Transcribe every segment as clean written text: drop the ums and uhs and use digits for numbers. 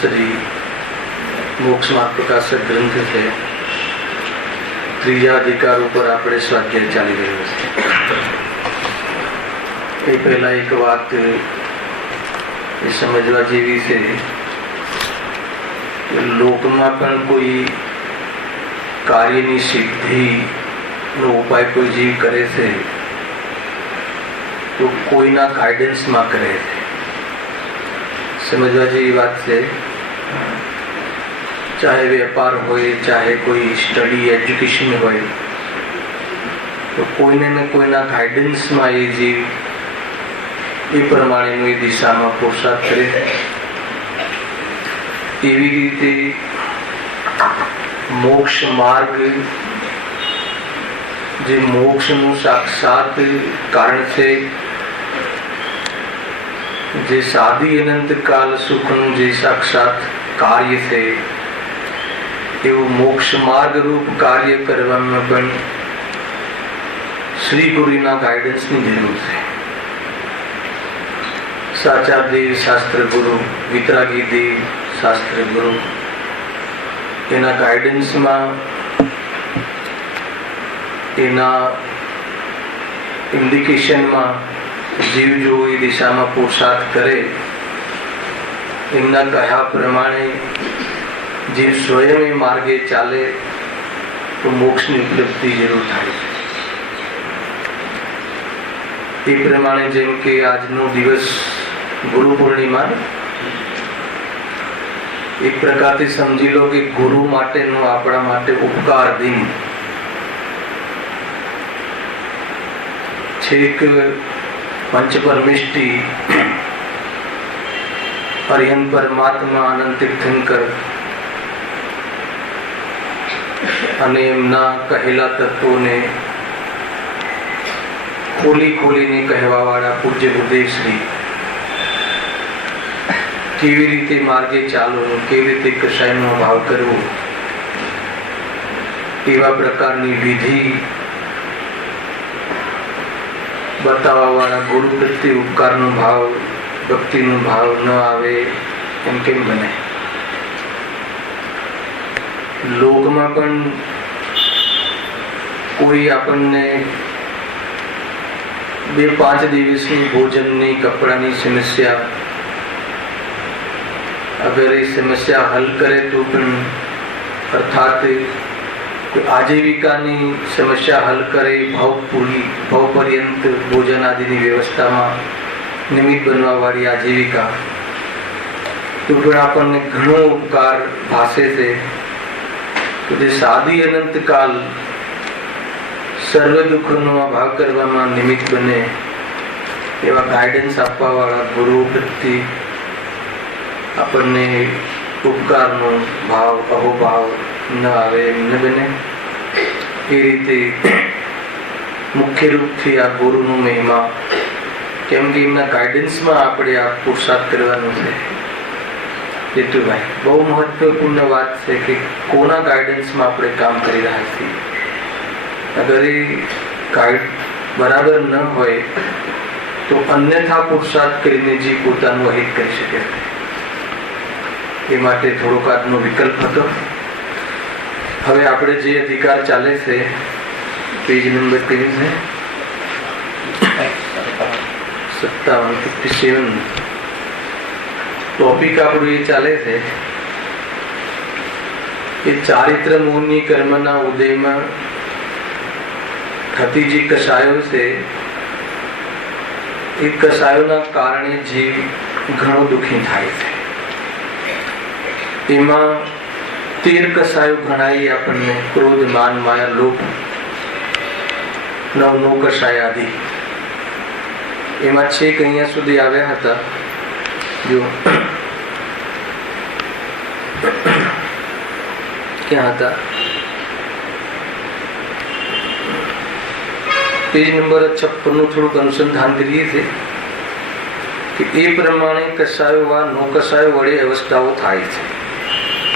ब्रह्मश्री मोक्ष मार्ग प्रकाशक ग्रंथ है। त्रीजा अधिकार पर आपणे स्वाध्याय चाली रह्यो छे। पहला एक बात समझवा जेवी छे, लोकमां पण कोई कार्यनी सिद्धि नो उपाय कोई जीव करे छे तो कोईना गाइडन्स में करे छे। समझवा जेवी बात छे। चाहे व्यापार होय, चाहे कोई स्टडी एज्युकेशन होय, तो कोईने ने कोईना गाइडन्स में ये जीव એ પ્રમાણેની દિશામાં પુરુષાર્થ કરે। એવી રીતે મોક્ષ માર્ગ જે મોક્ષનું સાક્ષાત કારણ છે, જે સાદી અનંતકાલ સુખનું જે સાક્ષાત કાર્ય છે, એવું મોક્ષ માર્ગ રૂપ કાર્ય કરવામાં પણ શ્રી ગુરુના ગાઈડન્સની જરૂર છે। साचा देव शास्त्र गुरु, वितरागी देव शास्त्र गुरु, एना गाइडन्स में एना इंडिकेशन में जीव जो ए दिशा में पुरुषार्थ करे, एमना कहा प्रमाणे जीव स्वयं मार्गे चाले तो मोक्ष की उपलब्धि जरूर थाय। ए प्रमाणे जेम के आजनो दिवस गुरु पूर्णिमा, एक प्रकार से समझी लो कि गुरु माटे नो आपड़ा माटे उपकार दिन छेक पंच परमेष्टि अरिहंत परमात्मा आनंद तीर्थंकर अने एमना कहेला तत्वों ने खोली खोली ने कहवा वाला पूज्य गुरुदेव श्री केवी रीते मार्गे चालो, केवी रीते कषायनो भाव करवो, एवा प्रकारनी विधि बतावा वाला गुरु प्रत्ये उपकारनो भाव, भक्तिनो भाव न आवे एम केम बने। लोकमां पण कोई आपणने 2-5 दिवसनी भोजननी कपड़ानी समस्या, अगर ये समस्या हल करे तो अर्थात आजीविका समस्या हल करे, भाव पर्यंत भोजन आदि व्यवस्था में निमित्त बनवा वाली आजीविका तो आपने घणो उपकार भाषे से तो सादी अनंत काल सर्व दुखों भाग करवा निमित्त बने एवा गाइडन्स आपवा वाला गुरु प्रति अपने उपकार नो भाव अहोभाव न आवे न बने। ए रीते मुख्य रूप थी आ गुरु नो महिमा, केम के एमना गाइडन्स में आपणे आ पुरुषार्थ करवानो छे। जेतु भाई बहु महत्वपूर्ण बात है कि कोना गाइडन्स में आपणे काम करी रह्या छीए। अगर ये गाइड बराबर न होय तो अन्यथा पुरुषार्थ करीने जी पोतानुं हित करी शके। ए माटे थोड़ोक आजनो विकल्प हतो। हवे आपणे जे अधिकार चाले छे, पेज नंबर कयो छे 57 टॉपिक आपणो ये चाले छे कि चारित्र मोहनी कर्मना उदय में थती जी कसायो से ए कसायोना कारणे जीव घणो दुखी थाय छे। एमा 13 कसायो गणाई आपने क्रोध मान माया लोभ 9 कसाय आदि। एमा 6 अहींया सुधी आव्या हता। जो क्या हता पेज नंबर 56 નું થોડુંક અનુસંધાન કરીએ છીએ કે એ પ્રમાણે કસાયો વા નો કસાયો વડે અવસ્થાઓ થાય છે।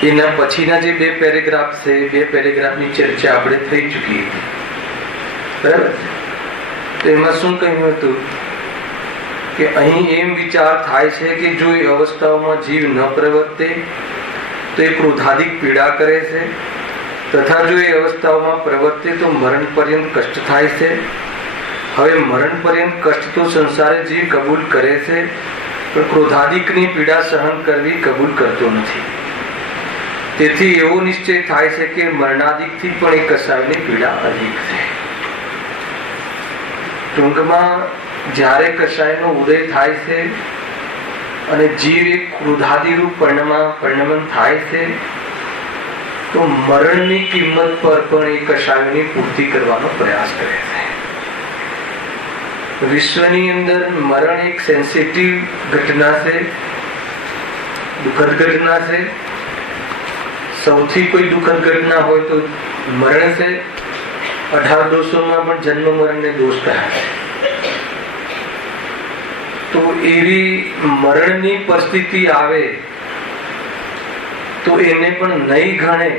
એના પછીના જે 2 પેરેગ્રાફ છે, 2 પેરેગ્રાફની ચર્ચા આપણે થઈ ચૂકી હતી, બરાબર? તો એમાં શું કહ્યું હતું કે અહીં એમ વિચાર થાય છે કે જો એ અવસ્થાઓમાં જીવ ન પ્રવર્તે તો એ ક્રોધાધિક પીડા કરે છે, તથા જો એ અવસ્થાઓમાં પ્રવર્તે તો મરણ પર્યંત કષ્ટ થાય છે. હવે મરણ પર્યંત કષ્ટ તો સંસારે જીવ કબૂલ કરે છે, પણ ક્રોધાધિકની પીડા સહન કરવી કબૂલ કરતો નથી. તેથી એવો નિશ્ચય થાય છે કે મરણાધિકથી પણ એ કસાયની પીડા અધિક છે. ટૂંકમાં જ્યારે કસાયનો ઉદય થાય છે અને જીવ એક ક્રોધાદિરૂપ પરિણમન થાય છે, તો મરણની કિંમત પર પણ એ કસાયોની પૂર્તિ કરવાનો પ્રયાસ કરે છે. વિશ્વની અંદર મરણ એક સેન્સિટિવ ઘટના છે, દુઃખદ ઘટના છે. સૌથી કોઈ દુઃખદ ઘટના હોય તો મરણ છે. 18 દોષોમાં પણ જન્મ મરણને દોષ કહે છે. તો એવી મરણની પરિસ્થિતિ આવે તો એને પણ નહીં ગણે,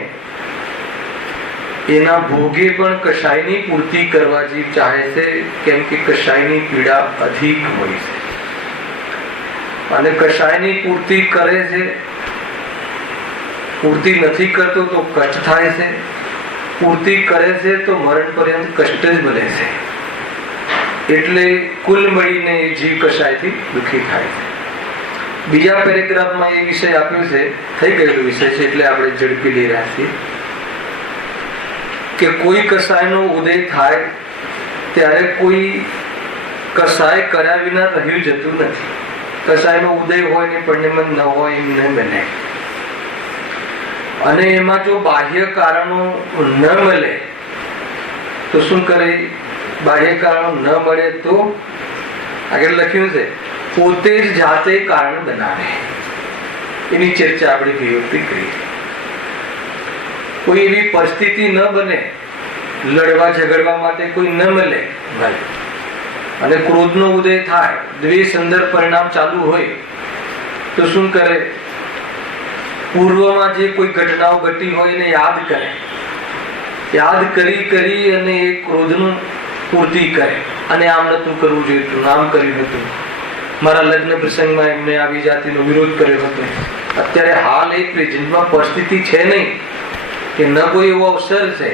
એના ભોગે પણ કસાયની પૂર્તિ કરવા જીવ ચાહે છે, કેમ કે કસાયની પીડા અધિક હોય છે. અને કસાયની પૂર્તિ કરે છે, પૂર્તિ નથી કરતો તો કષ્ટ થાય છે, પૂર્તિ કરે છે તો મરણ પર્યંત કષ્ટ જ મળે છે. એટલે કુલ મળીને જીવ કસાયથી દુઃખી થાય છે. બીજા પેરેગ્રાફમાં એ વિષય આપ્યો છે, થઈ ગયેલો વિષય છે એટલે આપણે ઝડપી લઈ રહ્યા છીએ કે કોઈ કસાયનો ઉદય થાય ત્યારે કોઈ કસાય કર્યા વિના રહ્યું જતું નથી. કસાયનો ઉદય હોય ને પરિણમન ન હોય એમ ન બને. અને એમાં જો બાહ્ય કારણો ન મળે તો શું કરે? બાહ્ય કારણો ન મળે તો આગળ લખ્યું છે પોતે જ જાતે કારણ બનાવે. એની ચર્ચા આપણે ગઈ વખતે કરી. કોઈ એવી પરિસ્થિતિ ન બને, લડવા ઝઘડવા માટે કોઈ ન મળે અને ક્રોધનો ઉદય થાય, દ્વેષ અંદર પરિણામ ચાલુ હોય તો શું કરે? પૂર્વમાં જે કોઈ ઘટનાઓ ઘટી હોય એને યાદ કરે. યાદ કરી અને એ ક્રોધનું પૂર્તિ કરે. અને આમ નતું કરવું જોઈએ, આમ કર્યું હતું, મારા લગ્ન પ્રસંગમાં એમને આવી જાતિનો વિરોધ કર્યો હતો. અત્યારે હાલ એક પ્રેઝન્ટમાં પરિસ્થિતિ છે નહીં કે ન કોઈ એવો અવસર છે,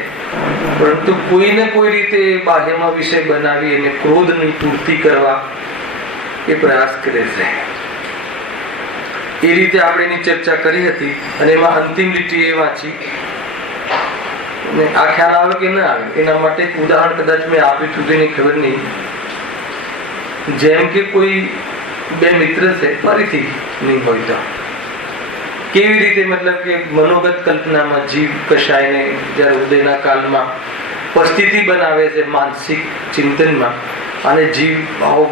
પરંતુ કોઈને કોઈ રીતે બાહ્યમાં વિષય બનાવી અને ક્રોધની પૂર્તિ કરવા એ પ્રયાસ કરે છે. એ રીતે આપણે એની ચર્ચા કરી હતી અને એમાં અંતિમ લીટી એ વાંચી અને આ ખ્યાલ આવે કે ના આવે એના માટે એક ઉદાહરણ કદાચ મેં આપ્યું હતું, તેની ખબર નહીં. જેમ કે કોઈ બે મિત્ર છે, ફરીથી નહીં હોય તો કેવી રીતે, મતલબ કે મનોગત કલ્પનામાં જીવ કસાયને જ્યારે ઉદયના કાળમાં પરિસ્થિતિ બનાવે છે માનસિક ચિંતનમાં, અને જીવ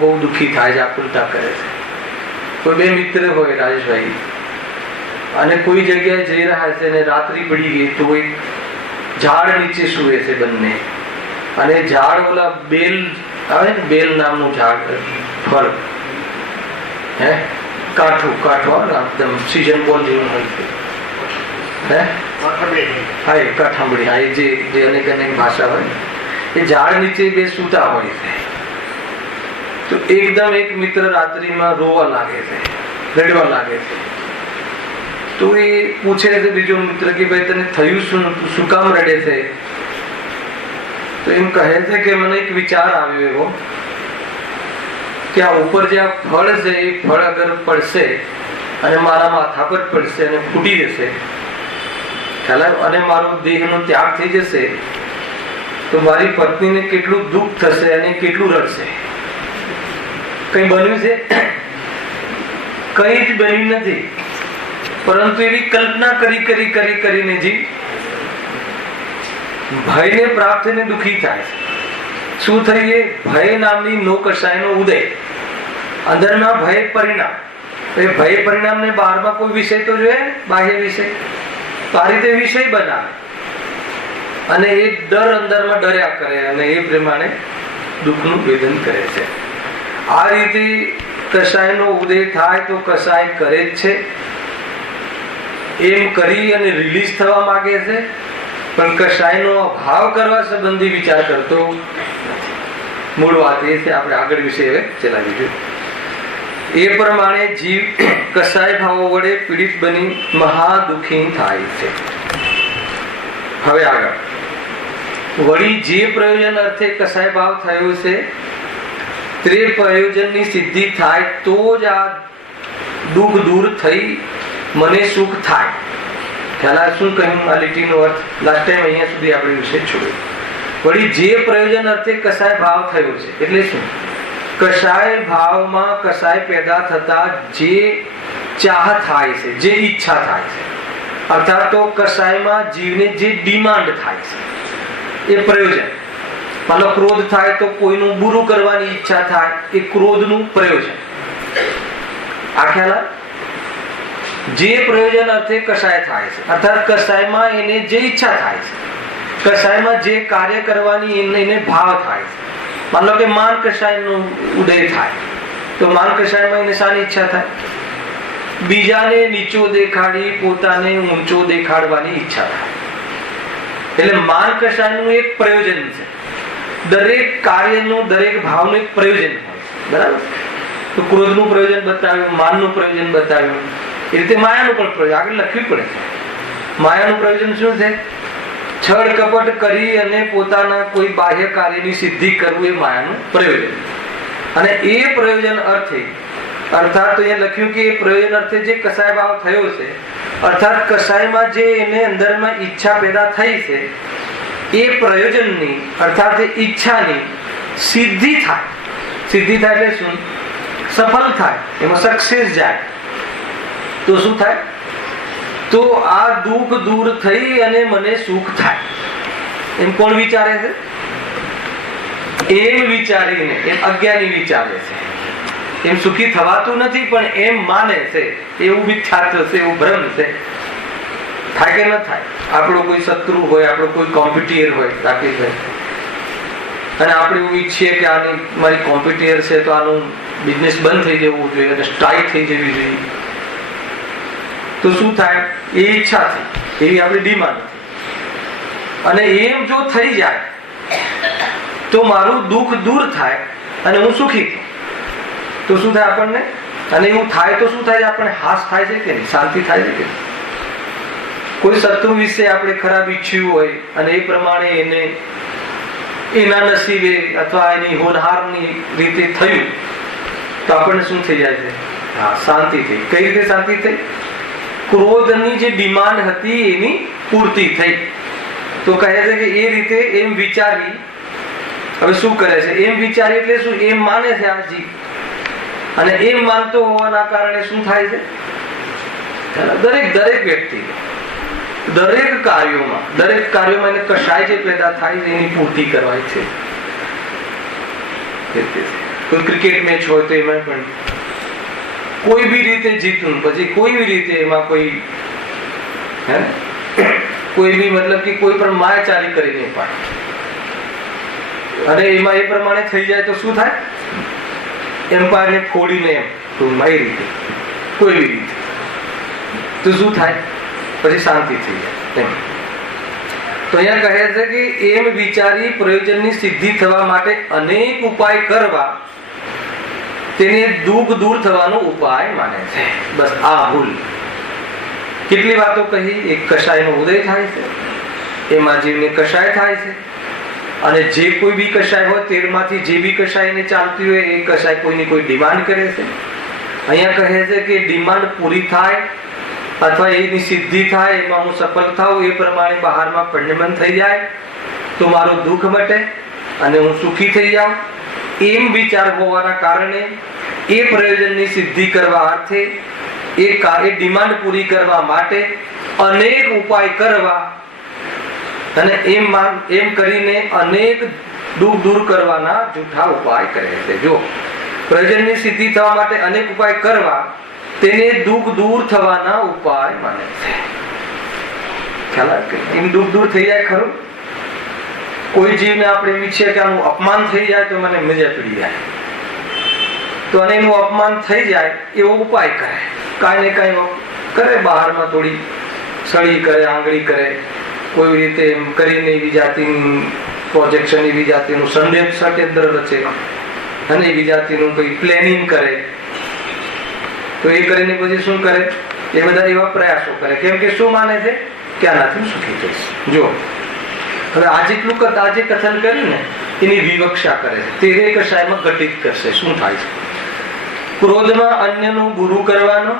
બહુ દુઃખી થાય છે, આકુલતા કરે છે. કોઈ બે મિત્ર હોય રાજેશભાઈ, અને કોઈ જગ્યાએ જઈ રહ્યા છે અને રાત્રિ પડી ગઈ તો એક ઝાડ નીચે સુવે છે બંને. અને ઝાડ ઓલા બેલ આવે ને, બેલ નામનું ઝાડ, ફળ, હે કાઠું એકદમ સીઝન બોલ જેવું હોય છે. હા, એ કાઠાંબડી, હા, એ જે અનેક ભાષા હોય એ ઝાડ નીચે બે સૂતા હોય છે. તો એકદમ એક મિત્ર રાત્રિમાં રોવા લાગે છે, રડવા લાગે છે. તો એ પૂછે છે બીજો મિત્ર કે ભાઈ તને થયું શું, તું શું કામ રડે છે? તો એમ કહે છે કે મને એક વિચાર આવ્યો એવો કે આ ઉપર જે આ ફળ છે એ ફળ અગર પડશે અને મારા માથા પર પડશે અને ફૂટી જશે, ખ્યાલ, અને મારો દેહનો ત્યાગ થઈ જશે, તો મારી પત્નીને કેટલું દુઃખ થશે અને કેટલું રડશે. કઈ બન્યું છે? કઈ જ બન્યું નથી, પરંતુ એવી કલ્પના કરીને જીવ ભયને પ્રાપ્ત થઈને દુઃખી થાય છે. શું થઈએ? ભય નામની નો કસાયનો ઉદય, અંદરના ભય પરિણામ. એ ભય પરિણામને બહારમાં કોઈ વિષય તો જોઈએ, બાહ્ય વિષય, તો આ રીતે વિષય બનાવે અને એ ડર અંદરમાં ડર્યા કરે અને એ પ્રમાણે દુઃખનું વેદન કરે છે. આ રીતે કસાયનો ઉદય થાય તો કસાય કરે જ છે. એમ કરી અને રિલીઝ થવા માંગે છે, પણ કસાયનો અભાવ કરવા સંબંધી વિચાર કરતો નથી. મૂળ વાત એ છે. આપણે આગળ વિશે હવે ચલાવી જોઈએ. એ પ્રમાણે જીવ કસાય ભાવો વડે પીડિત બની મહાદુખી થાય છે. હવે આગળ વળી જે પ્રયોજન અર્થે કસાય ભાવ થયો છે તે પ્રયોજનની સિદ્ધિ થાય તો જ આ દુઃખ દૂર થઈ મને સુખ થાય. ખ્યાલ શું કહ્યું આ લીટીનો અર્થ? લાસ્ટ ટાઈમ અહીંયા સુધી આપણે વિશે છોડ્યું. વળી જે પ્રયોજન અર્થે કસાય ભાવ થયો છે એટલે શું? કસાય ભાવમાં કસાય પેદા થતા જે ચાહ થાય છે, જે ઈચ્છા થાય છે, અર્થાત તો કસાયમાં જીવને જે ડિમાન્ડ થાય છે એ પ્રયોજન. માનો ક્રોધ થાય તો કોઈનું બુરું કરવાની ઈચ્છા થાય, એ ક્રોધનું પ્રયોજન. આ ખ્યાલ? જે પ્રયોજન અર્થે કસાય થાય છે અર્થાત કસાયમાં એને જે ઈચ્છા થાય છે, કસાયમાં જે કાર્ય કરવાની એને ભાવ થાય છે. માનો કે માન કસાયનો ઉદય થાય તો માન કસાયમાં એને શાની ઈચ્છા થાય? બીજાને નીચો દેખાડી પોતાને ઊંચો દેખાડવાની ઈચ્છા થાય. એટલે માન કસાયનું એક પ્રયોજન છે. દરેક કાર્યનું, દરેક ભાવનું એક પ્રયોજન હોય છે. બરાબર? તો ક્રોધનું પ્રયોજન બતાવ્યું, માનનું પ્રયોજન બતાવ્યું, એ રીતે માયાનું પણ પ્રયોજન આગળ લખવું પડે છે. માયાનું પ્રયોજન શું છે? છળ કપટ કરી અને પોતાના કોઈ બાહ્ય કાર્યની સિદ્ધિ કરવું એ માયાનું પ્રયોજન. અને એ પ્રયોજન અર્થે અર્થાત તો અહીંયા લખ્યું કે એ પ્રયોજન અર્થે જે કસાય ભાવ થયો છે અર્થાત કસાયમાં જે એને અંદરમાં ઈચ્છા પેદા થઈ છે એ પ્રયોજનની અર્થાત એ ઈચ્છાની સિદ્ધિ થાય. સિદ્ધિ થાય એટલે શું? સફળ થાય, એમાં સક્સેસ જાય તો શું થાય? તો આ દુઃખ દૂર થઈ અને મને સુખ થાય. એમ કોણ વિચારે છે? એમ વિચારીને, એમ અજ્ઞાની વિચારે છે. એમ સુખી થવાતું નથી પણ એમ માને છે. એવું વિચારતો છે, એવું ભ્રમ છે. થાય કે ન થાય? આપણો કોઈ શત્રુ હોય, આપણો કોઈ કોમ્પિટિટર હોય, રાકેશભાઈ, અને આપણે એવું ઈચ્છીએ કે આની મારી કોમ્પિટિટર છે તો આનું બિઝનેસ બંધ થઈ જવું જોઈએ અને સ્ટ્રાઇક થઈ જવી જોઈએ, તો શું થાય? એ ઈચ્છા થઈ, એવી આપણી ડિમાન્ડ હતી. અને એમ જો થઈ જાય તો મારું દુઃખ દૂર થાય અને હું સુખી છું. તો શું થાય આપણને? અને એવું થાય તો શું થાય? આપણને હાસ થાય છે કે નહીં? શાંતિ થાય છે કે નહીં? કોઈ શત્રુ વિશે આપણે ખરાબ ઈચ્છ્યું હોય અને એ પ્રમાણે એને એના નસીબે અથવા એની હોનહારની રીતે થયું તો આપણને શું થઈ જાય છે? હા, શાંતિ થઈ. કઈ રીતે શાંતિ થઈ? ક્રોધની જે ડિમાન્ડ હતી એની પૂર્તિ થઈ. તો કહે છે કે એ રીતે એમ વિચારી, હવે શું કરે છે? એમ વિચારી એટલે શું? એમ માને છે આ જીવ, અને એમ માનતો હોવાના કારણે શું થાય છે? દરેક વ્યક્તિ દરેક કાર્યોમાં એને કશાય જે પેદા થાય છે એની પૂર્તિ કરવાય છે. કોઈ ક્રિકેટ મેચ હોય તો એમાં પણ કોઈ બી રીતે જીતવું, પછી કોઈ બી રીતે એમાં કોઈ બી મતલબ કે કોઈ પણ માયાચારી કરી નહીં પાડે, અને એમાં એ પ્રમાણે થઈ જાય તો શું થાય? એમ્પાયરને ફોડીને એમ ટૂંકમાં એ રીતે કોઈ બી રીતે તો શું થાય? પછી શાંતિ થઈ જાય. તો અહીંયા કહે છે કે એમ વિચારી પ્રયોજનની સિદ્ધિ થવા માટે અનેક ઉપાય કરવા તેને દુઃખ દૂર થવાનો ઉપાય માને છે. બસ આ ભૂલ. કેટલી વાતો કહી? એક કશાયનો ઉદય થાય છે, એમાં જીવને કશાય થાય છે, અને જે કોઈ બી કશાય હોય તેમાંથી જે બી કશાયને ચાલતી હોય એ કશાય કોઈની કોઈ ડિમાન્ડ કરે છે. અહીંયા કહે છે કે ડિમાન્ડ પૂરી થાય અથવા એની સિદ્ધિ થાય, એમાં હું સફળ થાઉં, એ પ્રમાણે બહારમાં પરિણમન થઈ જાય તો મારું દુઃખ મટે અને હું સુખી થઈ જાઉં. એમ વિચાર હોવાના કારણે એ પ્રયોજનની સિદ્ધિ કરવા અર્થે એ ડિમાન્ડ પૂરી કરવા માટે અનેક ઉપાય કરવા અને એમ કરીને અનેક દુઃખ દૂર કરવાના જૂઠા ઉપાય કરે છે. જો પ્રયોજનની સિદ્ધિ થવા માટે અનેક ઉપાય કરવા તેને દુઃખ દૂર થવાના ઉપાય માને છે. ખ્યાલ આવે? એમ દુઃખ દૂર થઈ જાય ખરું? કોઈ જીવને આપણે એમ ઈચ્છીએ કે આનું અપમાન થઈ જાય તો મને મજા પડી જાય, તો અને એનું અપમાન થઈ જાય એવો ઉપાય કરે, કાંઈ ને કાંઈ કરે, બહારમાં થોડી સળી કરે, આંગળી કરે, કોઈ રીતે એમ કરીને એવી જાતિનું પ્રોજેક્શન, એવી જાતિનું ષડયંત્ર રચે અને એવી જાતિનું કોઈ પ્લેનિંગ કરે તો એ કરીને પછી શું કરે? એ બધા એવા પ્રયાસો કરે. કેમ કે શું માને છે કે આનાથી સુખી થઈશ. જો હવે આ જેટલું આજે કથન કર્યું ને એની વિવક્ષા કરે છે. તે કશાયમાં ઘટિત કરશે. શું થાય છે? ક્રોધમાં અન્યનું બુરું કરવાનો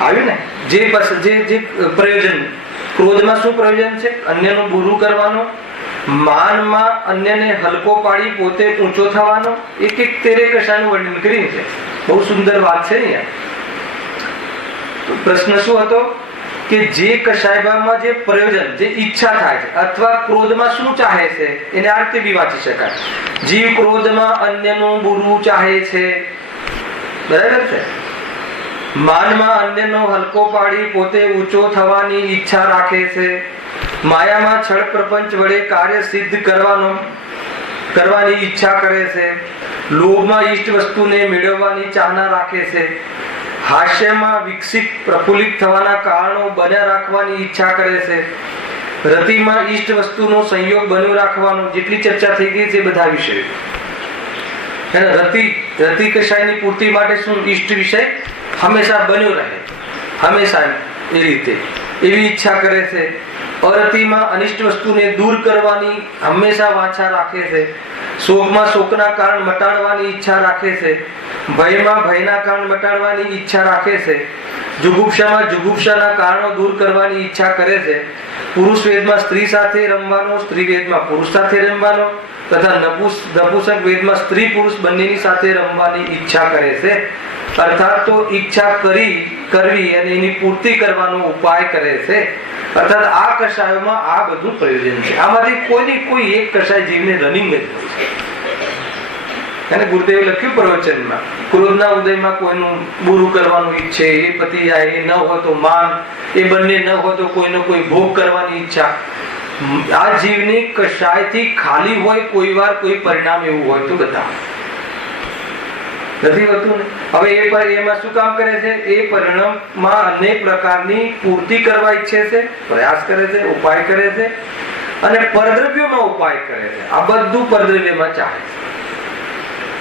આવ્યું ને, જે પ્રયોજન. ક્રોધમાં શું પ્રયોજન છે? અન્યનું બુરું કરવાનો. માનમાં અન્યને હલકો પાડી પોતે ઊંચો થવાનો. એક એક તેરે કશાનું વર્ણન કર્યું છે. બહુ સુંદર વાત છે ને. પ્રશ્ન શું હતો કે જે કશાયમાં જે પ્રયોજન, જે ઈચ્છા થાય છે અથવા ક્રોધમાં શું ચાહે છે એને આ રીતે બી વાંચી શકાય. જીવ ક્રોધમાં અન્યનું બુરું ચાહે છે, બરાબર છે. માનમાં અન્યનો હલકો પાડી પોતે ઊંચો થવાની ઈચ્છા રાખે છે. માયામાં છળ પ્રપંચ વડે કાર્ય સિદ્ધ કરવાની ઈચ્છા કરે છે. લોભમાં ઈષ્ટ વસ્તુને મેળવવાની ચાહના રાખે છે. હાસ્યમાં વિકસિત પ્રફુલ્લિત થવાના કારણો બન્યા રાખવાની ઈચ્છા કરે છે. રતિમાં ઈષ્ટ વસ્તુનો સંયોગ બન્યો રાખવાનો. જેટલી ચર્ચા થઈ ગઈ છે બધા વિષય. રતિ કશાયની પૂર્તિ માટે શું ઈષ્ટ વિષય હંમેશા બન્યો રહે, હંમેશા એ રીતે એવી ઈચ્છા કરે છે. અરતિમાં અનિષ્ટ વસ્તુને દૂર કરવાની હંમેશા વાંછા રાખે છે. શોકમાં શોકના કારણ મટાડવાની ઈચ્છા રાખે છે. ભયમાં ભયના કારણ મટાડવાની ઈચ્છા રાખે છે. જુગુપ્સામાં જુગુપ્સાના કારણો દૂર કરવાની ઈચ્છા કરે છે. પુરુષ વેદમાં સ્ત્રી સાથે રમવાનો, સ્ત્રી વેદમાં પુરુષ સાથે રમવાનો તથા નપુંસક વેદમાં સ્ત્રી પુરુષ બંનેની સાથે રમવાની ઈચ્છા કરે છે. અર્થાત તો ઈચ્છા કરવી અને એની પૂર્તિ કરવાનો ઉપાય કરે છે. અર્થાત આ કશાયોમાં આ બધું પ્રયોજન છે. આમાંથી કોઈ એક કશાય જીવને રનિંગ જ હોય છે. અને ગુરુદેવે લખ્યું પ્રવચનમાં, ક્રોધના ઉદયમાં કોઈનું બુરું કરવાનું ઈચ્છે, એ પતિ જાય, એ ન હોય તો માન, એ બંને ન હોય તો કોઈનો કોઈ ભોગ કરવાની ઈચ્છા. આ જીવની કશાયથી ખાલી હોય, કોઈ વાર કોઈ પરિણામ એવું હોય તો બતાવે, નથી હોતું ને. હવે એમાં શું કામ કરે છે? એ પરિણામમાં અનેક પ્રકારની પૂર્તિ કરવા ઈચ્છે છે, પ્રયાસ કરે છે, ઉપાય કરે છે અને પરદ્રવ્યોમાં ઉપાય કરે છે. આ બધું પરદ્રવ્યમાં ચાલે છે.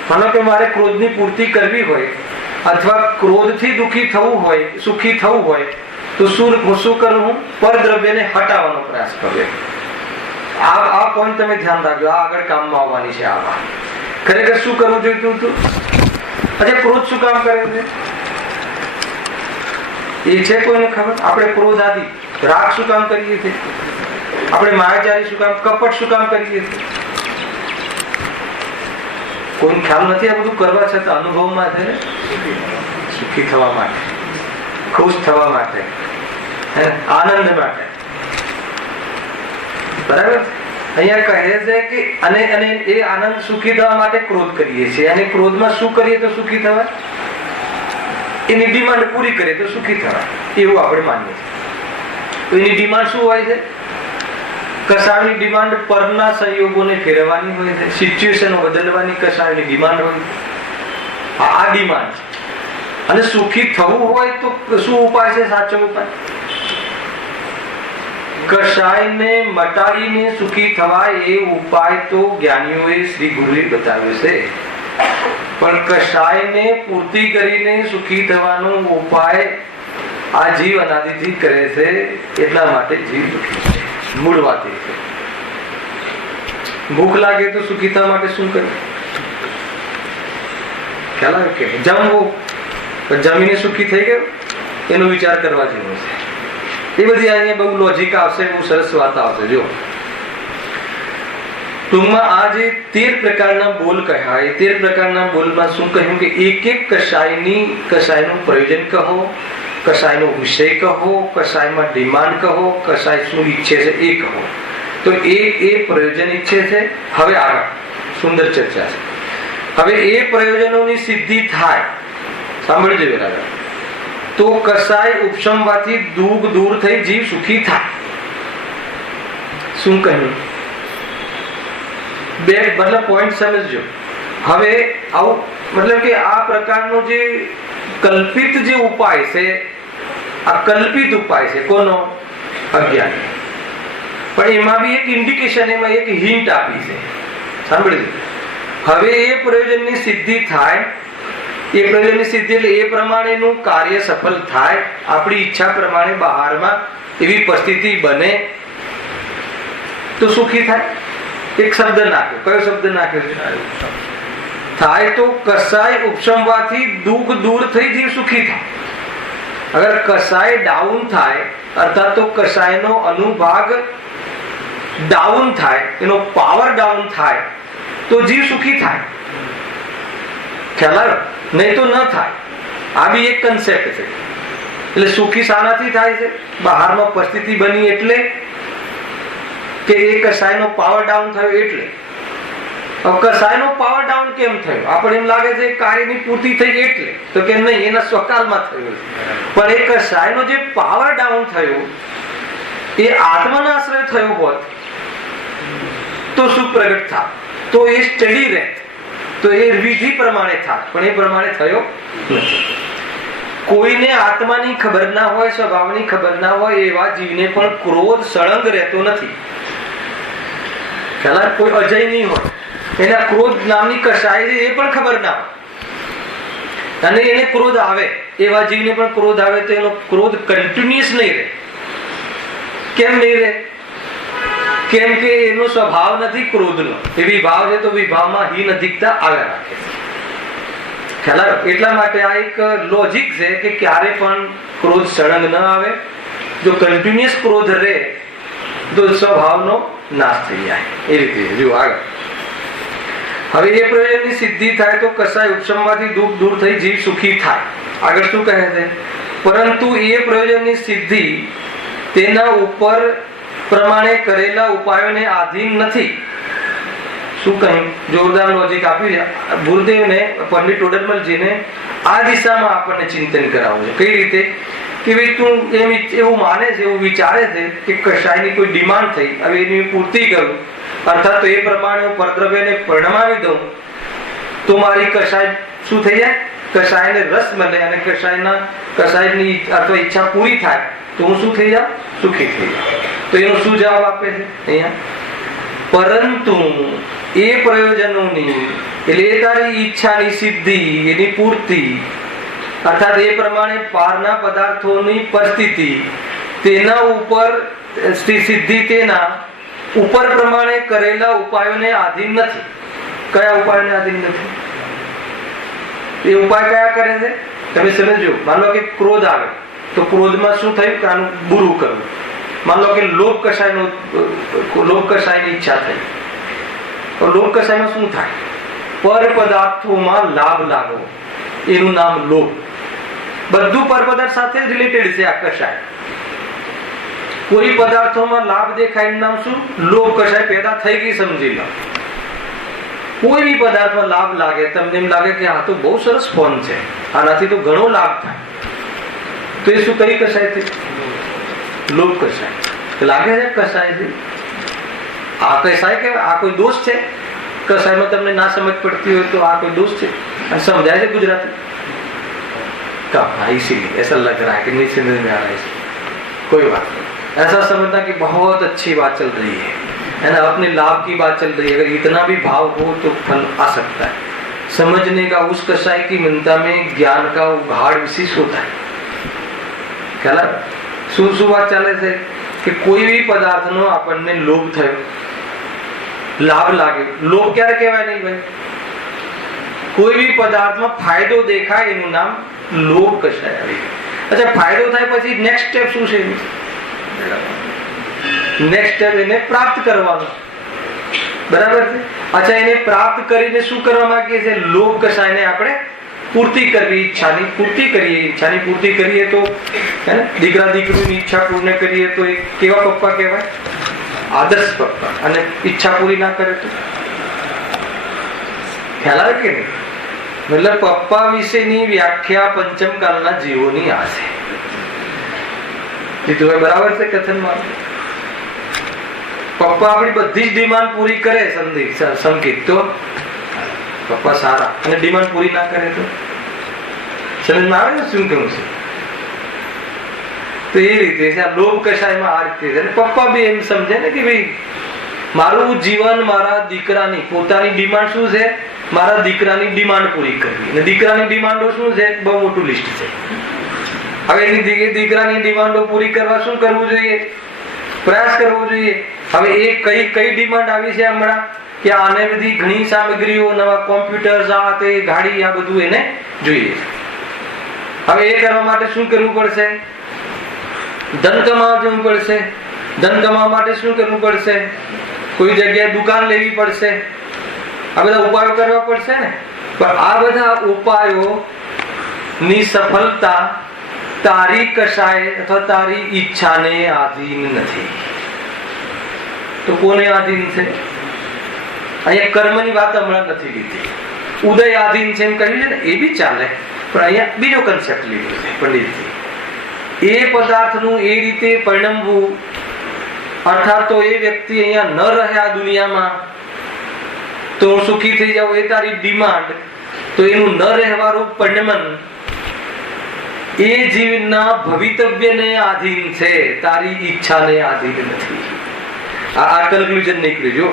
માનો કે મારે ક્રોધની પૂર્તિ કરવી હોય અથવા ક્રોધથી દુઃખી થવું હોય, સુખી થવું હોય તો શું કરવું? પરદ્રવ્યને હટાવવાનો પ્રયાસ કરવો. આ પોઈન્ટ તમે ધ્યાન રાખજો. આ આગળ કામમાં આવવાની છે. આ ખરેખર શું કરવું જોઈતું હતું? અચ્છા, ક્રોધ શું કામ કરે છે એ છે કોઈને ખબર? આપણે ક્રોધ આદિ રાગ શું કામ કરીએ છીએ? આપણે માયાચારી શું કામ, કપટ શું કામ કરીએ છીએ? કોઈને ખ્યાલ નથી. આ બધું કરવા છતાં અનુભવમાં છે ને, સુખી થવા માટે, ખુશ થવા માટે, આનંદ માટે. બરાબર? અહીંયા કહે છે કે અને એ આનંદ સુખી થવા માટે ક્રોધ કરીએ છીએ. અને ક્રોધમાં શું કરીએ તો સુખી થવાય? એની ડિમાન્ડ પૂરી કરીએ તો સુખી થવાય, એવું આપણે માનીએ છીએ. એની ડિમાન્ડ શું હોય છે? કશાયની ડિમાન્ડ પરના સંયોગોને ફેરવવાની હોય છે, સિચ્યુએશનો બદલવાની કશાયની ડિમાન્ડ હોય. આ ડિમાન્ડ. અને સુખી થવું હોય તો શું ઉપાય છે? સાચો ઉપાય કશાયને મટાડીને સુખી થવાય એ ઉપાય તો જ્ઞાનીઓએ શ્રી ગુરુએ બતાવ્યો છે. પણ કશાયને પૂર્તિ કરીને સુખી થવાનો ઉપાય આ જીવ અનાદિથી કરે છે. એટલા માટે જીવ દુઃખી છે. મૂળ વાત એ છે. ભૂખ લાગે તો સુખી થવા માટે શું કરે? ખ્યાલ આવે કે જમવું, જમીને સુખી થઈ ગયો એનો વિચાર કરવા જેવો છે. એ બધી અહીંયા બહુ લોજિક આવશે, બહુ સરસ વાત આવશે. જો ટૂંકમાં આ જે 13 પ્રકારના બોલ કહ્યા, એ 13 પ્રકારના બોલમાં શું કહ્યું કે એક એક કશાયનું પ્રયોજન કહો, કશાયનો વિષય કહો, કશાયમાં ડિમાન્ડ કહો, કશાય શું ઈચ્છે છે એ કહો. તો એ પ્રયોજન ઈચ્છે છે. હવે આગળ સુંદર ચર્ચા છે. હવે એ પ્રયોજનોની સિદ્ધિ થાય, સાંભળજો બરાબર, તો કશાય ઉપશમવાથી દુઃખ દૂર થઈ જીવ સુખી થાય. શું કહ્યું? બે મતલબ પોઈન્ટ સમજજો. હવે આવું મતલબ કે આ પ્રકારનો જે કલ્પિત જે ઉપાય છે, આ કલ્પિત ઉપાય છે કોનો? અજ્ઞાન. પણ એમાં બી એક ઇન્ડિકેશન, એમાં એક હિન્ટ આપી છે. સાંભળજો. હવે એ પ્રયોજનની સિદ્ધિ થાય એ પ્રયોજનની સિદ્ધિ એટલે એ પ્રમાણેનું કાર્ય સફળ થાય, આપણી ઈચ્છા પ્રમાણે બહારમાં એવી પરિસ્થિતિ બને તો સુખી થાય. એક શબ્દ નાખ્યો. કયો શબ્દ નાખ્યો? થાય તો કસાય ઉપશમવાથી દુઃખ દૂર થઈ જીવ સુખી થાય. અગર કસાય ડાઉન થાય અર્થાત તો કસાયનો અનુભાગ ડાઉન થાય, એનો પાવર ડાઉન થાય તો જીવ સુખી થાય. ખ્યાલ આવ્યો? નહીં તો ન થાય. આ બી એક કન્સેપ્ટ છે. એટલે સુખી શાનાથી થાય છે? બહારમાં પરિસ્થિતિ બની એટલે કે એ કસાયનો પાવર ડાઉન થયો એટલે. કસાયનો પાવર ડાઉન કેમ થયો? આપણે એમ લાગે છે કાર્યની પૂર્તિ થઈ એટલે, તો કે નહીં, એના સ્વકાલમાં થયું. પણ એ કસાયનો જે પાવર ડાઉન થયો એ આત્માના આશ્રય થયો હોત તો શું પ્રગટ થાય? તો એ સ્ટડી રહે, તો એ વિધિ પ્રમાણે થાય. પણ એ પ્રમાણે થયો નથી. કોઈને આત્માની ખબર ના હોય, સ્વભાવની ખબર ના હોય એવા જીવને પણ ક્રોધ સળંગ રહેતો નથી. પેલા કોઈ અજય નહીં હોય, એના ક્રોધ નામની કસાય છે એ પણ ખબર ના હોય, અને એને ક્રોધ આવે, એવા જીવને પણ ક્રોધ આવે તો એનો ક્રોધ કન્ટિન્યુઅસ નહીં રહે. કેમ નહીં રહે? કેમ કે એનો સ્વભાવ નથી ક્રોધનો. એ વિભાવ છે તો વિભાવમાં હીન અધિકતા આવ્યા રાખે છે. ખ્યાલ આવ્યો? એટલા માટે આ એક લોજિક છે કે ક્યારે પણ ક્રોધ સળંગ ન આવે. જો કન્ટિન્યુઅસ ક્રોધ રહે તો સ્વભાવનો નાશ થઈ જાય. એ રીતે જો આગળ હવે એ પ્રયોજનની સિદ્ધિ થાય તો કસાય ઉપશમવાથી દુઃખ દૂર થઈ જીવ સુખી થાય. આગળ શું કહે છે? પરંતુ એ પ્રયોજનની સિદ્ધિ તેના ઉપર પ્રમાણે કરેલા ઉપાયોને આધીન નથી. શું કહ્યું? જોરદાર લોજિક આપ્યું છે ગુરુદેવને, પંડિત ટોડરમલજીને. આ દિશામાં આપણને ચિંતન કરાવવું છે. કઈ રીતે? કે ભાઈ તું એવું માને છે, એવું વિચારે છે કે કશાયની કોઈ ડિમાન્ડ થઈ, હવે એની પૂર્તિ કરું, અર્થાત તો એ પ્રમાણે હું પરદ્રવ્યને પરિણમાવી દઉં તો મારી કશાય શું થઈ જાય? કશાયને રસ મળે અને કશાયની અથવા ઈચ્છા પૂરી થાય તો હું શું થઈ જાઉં? સુખી થઈ જાઉં. તો એનો શું જવાબ આપે છે અહીંયા? પરંતુ એ પ્રયોજનોની એટલે એ તારી ઈચ્છાની સિદ્ધિ, એની પૂર્તિ અર્થાત એ પ્રમાણે પારના પદાર્થોની પરિસ્થિતિ તેના ઉપર સિદ્ધિ તેના ઉપર પ્રમાણે કરેલા ઉપાયોને આધીન નથી. કયા ઉપાયોને આધીન નથી? એ ઉપાય કયા કરે છે તમે સમજો. માન લો કે ક્રોધ આવે તો ક્રોધમાં શું થયું? કે આનું બુરું કરવું. માન લો કે લોભ કસાયની ઈચ્છા થઈ તો લોભ કસાયમાં શું થાય? પર પદાર્થોમાં લાભ લાગવો, એનું નામ લોભ. બધું પર પદાર્થ સાથે રિલેટેડ છે આ કસાય. કોઈ પદાર્થોમાં લાભ દેખાય એનું નામ શું? લોભ કસાય પેદા થઈ ગઈ, સમજી લો. કોઈ બી પદાર્થમાં લાભ લાગે, તમને એમ લાગે કે આ તો બહુ સરસ ફોન છે, આનાથી તો ઘણો લાભ થાય, તો એ શું કઈ કસાય થઈ? લોભ કસાય. લાગે છે કસાય છે. આ કસાય કે આ કોઈ દોષ છે? કસાયમાં તમને ના સમજ પડતી હોય તો આ કોઈ दोस्त है, समझाए थे गुजराती कहा, इसीलिए ऐसा लग रहा है कि नहीं समझ में आ रहा है, कोई बात नहीं, ऐसा समझना कि बहुत अच्छी बात चल रही है ना, अपने लाभ की बात चल रही है, अगर इतना भी भाव हो तो फल आ सकता है। समझने का उस कसाई की मनता में ज्ञान का उघाड़ विशेष होता है। ख्याल શું વાત ચાલે છે કે કોઈ બી પદાર્થનો આપણને લોભ થયો, લાભ લાગે, લોભ ક્યારે કહેવાય નહીં ભાઈ? કોઈ બી પદાર્થમાં ફાયદો દેખાય એનું નામ લોભ કસાય આવી. અચ્છા, ફાયદો થાય પછી નેક્સ્ટ સ્ટેપ શું છે? નેક્સ્ટ સ્ટેપ એને પ્રાપ્ત કરવાનો, બરાબર છે? અચ્છા, એને પ્રાપ્ત કરીને શું કરવા માંગીએ છીએ? લોભ કસાયને આપણે પૂર્તિ કરવી, ઈચ્છાની પૂર્તિ કરીએ. ઈચ્છાની પૂર્તિ કરીએ તો હે ને, દીકરા દીકરીની ઈચ્છા પૂર્ણ કરીએ તો એ કેવા પપ્પા કહેવાય? આદર્શ પપ્પા. અને ઈચ્છા પૂરી ના કરે તો ખ્યાલ આવે કે નહીં? મતલબ પપ્પા વિશેની વ્યાખ્યા પંચમ કાળના જીવોની આ છે. જીતુભાઈ બરાબર છે કથનમાં? પપ્પા આપણી બધી જ ડિમાન્ડ પૂરી કરે સંકેત તો પપ્પા સારા, અને ડિમાન્ડ પૂરી ના કરે તો સમજમાં આવે ને શું કહું છું? તો એ રીતે છે. લોભ કસાયમાં આ રીતે છે. પપ્પા બી એમ સમજે ને કે ભાઈ મારું જીવન મારા દીકરાની પોતાની ડિમાન્ડ શું છે? મારા દીકરાની ડિમાન્ડ પૂરી કરવી. અને દીકરાની ડિમાન્ડો શું છે? બહુ મોટું લિસ્ટ છે. હવે એની દીકરાની ડિમાન્ડો પૂરી કરવા શું કરવું જોઈએ? પ્રયાસ કરવો જોઈએ. હવે એ કઈ ડિમાન્ડ આવી છે હમણાં કે આને બધી ઘણી સામગ્રીઓ, નવા કોમ્પ્યુટર્સ, આ તે ગાડી, આ બધું એને જોઈએ. હવે એ કરવા માટે શું કરવું પડશે? ધન કમાવા જવું પડશે. ધન કમાવા માટે શું કરવું પડશે? કોઈ જગ્યાએ દુકાન લેવી પડશે. આ બધા ઉપાયો કરવા પડશે ને. પણ આ બધા ઉપાયો ની સફળતા તારી કશાય અથવા તારી ઈચ્છાને આધીન નથી. તો કોને આધીન છે? અહીંયા કર્મની વાત હમણાં નથી લીધી. ઉદય આધીન છે એમ કહ્યું છે ને, એ બી ચાલે, પણ અહીંયા બીજો કન્સેપ્ટ લીધો છે પંડિતજી. એ પદાર્થનું એ રીતે પરિણમવું, અર્થાત તો એ વ્યક્તિ અહીંયા ન રહે આ દુનિયામાં તો હું સુખી થઈ જાઉં, એ તારી ડિમાન્ડ. તો એનું ન રહેવાનું પરિણમન એ જીવના ભવિતવ્યને આધીન છે, તારી ઈચ્છાને આધીન નથી. આ કન્ક્લુઝન નીકળ્યું જો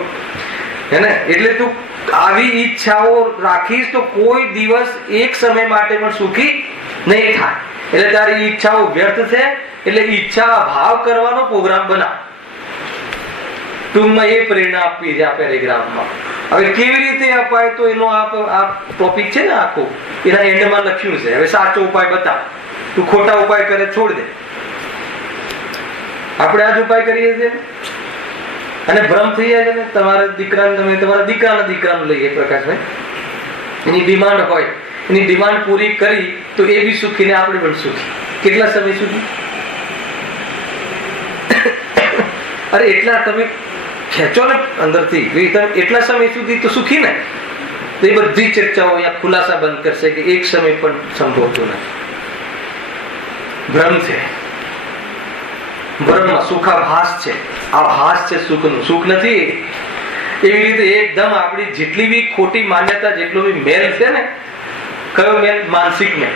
હે ને. એટલે તું આવી ઈચ્છાઓ રાખીશ તો કોઈ દિવસ એક સમય માટે પણ સુખી નહીં થાય. એટલે તારી ઈચ્છાઓ વ્યર્થ છે. એટલે ઈચ્છા ભાવ કરવાનો પ્રોગ્રામ બનાવ. ટૂંકમાં એ પ્રેરણા આપી છે આ પેરેગ્રાફમાં. હવે કેવી રીતે અપાય તો એનો આ ટોપિક છે ને આખો, એના એન્ડમાં લખ્યું છે. હવે સાચો ઉપાય બતાવ. તું ખોટા ઉપાય કરે છોડ દે. આપણે આ જ ઉપાય કરીએ છીએ અને ભ્રમ થઈ જાય છે ને. તમારા દીકરાને તમે તમારા દીકરાને લઈએ પ્રકાશભાઈ, એની ડિમાન્ડ હોય, એની ડિમાન્ડ પૂરી કરી તો એ બી સુખી ને આપણે પણ સુખી. કેટલા સમય સુધી? અરે એટલા તમે ખેંચો ને અંદરથી, એટલા સમય સુધી તો સુખી ને. તો એ બધી ચર્ચાઓ અહીંયા ખુલાસા બંધ કરશે કે એક સમય પણ સંભવતું નથી. ભ્રમ છે. ભ્રમમાં સુખાભાસ છે. આ ભાસ છે સુખનું, સુખ નથી. એવી રીતે એકદમ આપણી જેટલી બી ખોટી માન્યતા, જેટલો બી મેલ છે ને, કયો મેલ? માનસિક મેલ.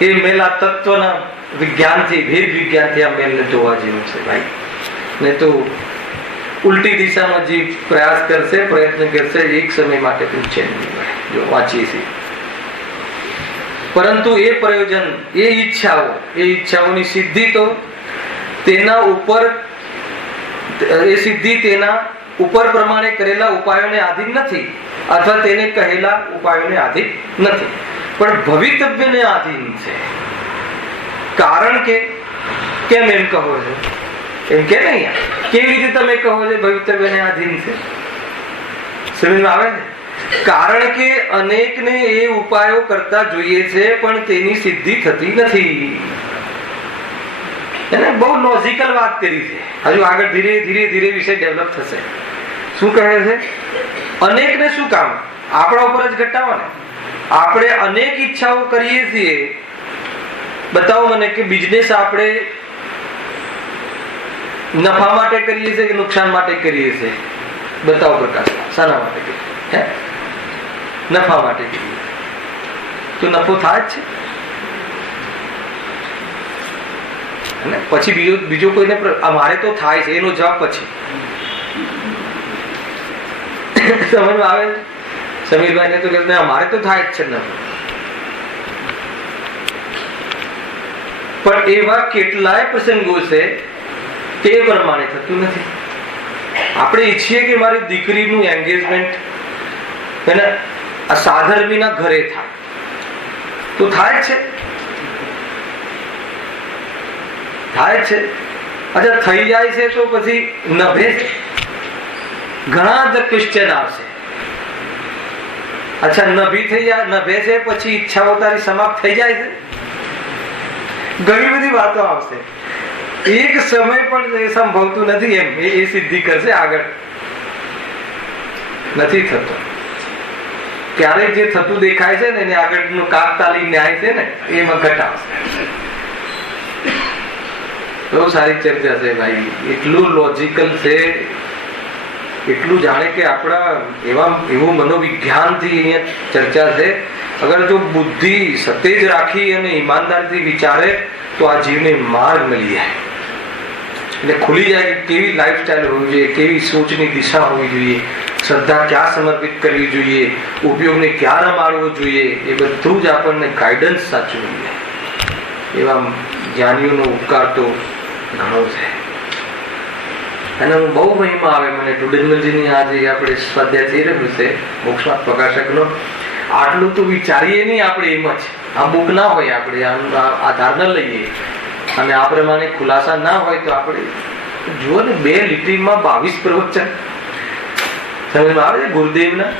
એ મેલ આ તત્વના વિજ્ઞાનથી, ભેદ વિજ્ઞાનથી આ મેલને જોવા જેવું છે ભાઈ. ને તો ઉલટી દિશામાં જે પ્રયાસ કરશે, પ્રયત્ન કરશે, એક સમય માટે પૂછશે જો વાંચીએ છીએ. પરંતુ એ પ્રયોજન, એ ઈચ્છાઓની સિદ્ધિ તો તેના ઉપર, એ સિદ્ધિ તેના ઉપર પ્રમાણે કરેલા ઉપાયોને આધીન નથી, અથવા તેને કહેલા ઉપાયોને આધીન નથી, પણ ભવિતવ્યને આધીન છે. કારણ કે કેમ એમ કહો છો? એમ કે નહીં, કેવી રીતે તમે કહો છો ભવિતવ્યને આધીન છે? સમજમાં આવે છે? કારણ કે અનેકને એ ઉપાયો કરતા જોઈએ છે પણ તેની સિદ્ધિ થતી નથી. એને બહુ લોજિકલ વાત કરી છે. હજુ આગળ ધીરે ધીરે વિષય ડેવલપ થશે. શું કહે છે? અનેકને શું કામ? આપણા ઉપર જ ઘટાડવાને. આપણે અનેક ઈચ્છાઓ કરીએ છીએ. બતાવો મને કે બિઝનેસ આપણે નફા માટે કરીએ છીએ કે નુકસાન માટે કરીએ છીએ? બતાવો પ્રકાશ. શાના માટે કરીએ? નફા માટે કરીએ તો નફો થાય જ છે. અને પછી બીજો કોઈને મારે તો થાય છે એનો જવાબ પછી સમજમાં આવે. સમીરભાઈ ને તો મારે તો થાય જ છે નફો. પણ એવા કેટલાય પ્રસંગો છે કે એ પ્રમાણે થતું નથી. આપણે ઈચ્છીએ કે મારી દીકરીનું એન્ગેજમેન્ટ એને આ સાધર્મીના ઘરે થાય તો થાય જ છે. અચ્છા થઈ જાય છે તો પછી નભે ઘણા જ ક્વેશ્ચન આવશે. અચ્છા નભી થઈ જાય, નભે છે પછી ઈચ્છાઓ તારી સમાપ્ત થઈ જાય છે. ઘણી બધી વાતો આવશે. એક સમય પણ એ સંભવતું નથી એમ એ સિદ્ધિ કરશે, આગળ નથી થતો. ક્યારેક જે થતું દેખાય છે ને એને આગળનું કાકતાલી ન્યાય છે ને એમાં ઘટાડશે. બહુ સારી ચર્ચા છે ભાઈ. એટલું લોજિકલ છે, એટલું જાણે કે આપણા એવું મનોવિજ્ઞાનથી અહીંયા ચર્ચા છે. અગર જો બુદ્ધિ સતેજ રાખી અને ઈમાનદારીથી વિચારે તો આ જીવને માર્ગ મળી જાય. એટલે ખુલી જાય કે કેવી લાઈફસ્ટાઈલ હોવી જોઈએ, કેવી સોચની દિશા હોવી જોઈએ, શ્રદ્ધા ક્યાં સમર્પિત કરવી જોઈએ, ઉપયોગને ક્યાં રમાડવો જોઈએ, એ બધું જ આપણને ગાઈડન્સ સાચું મળે. એવા જ્ઞાનીઓનો ઉપકાર તો ઘણો છે. અને હું બહુ મહિમા આવે મને ટુડેનમલજીની આજે આપણે સ્વાધ્યાય થઈ રહ્યું છે મોક્ષમાર્ગ પ્રકાશકનો, આટલું તો વિચારીએ નહીં આપણે. એમ જ આ બુક ના હોય, આપણે આધાર ન લઈએ અને આ પ્રમાણે ખુલાસા ના હોય તો આપણે જુઓ ને 2 લીટીમાં 22 પ્રવચન સમજમાં આવે છે ગુરુદેવના.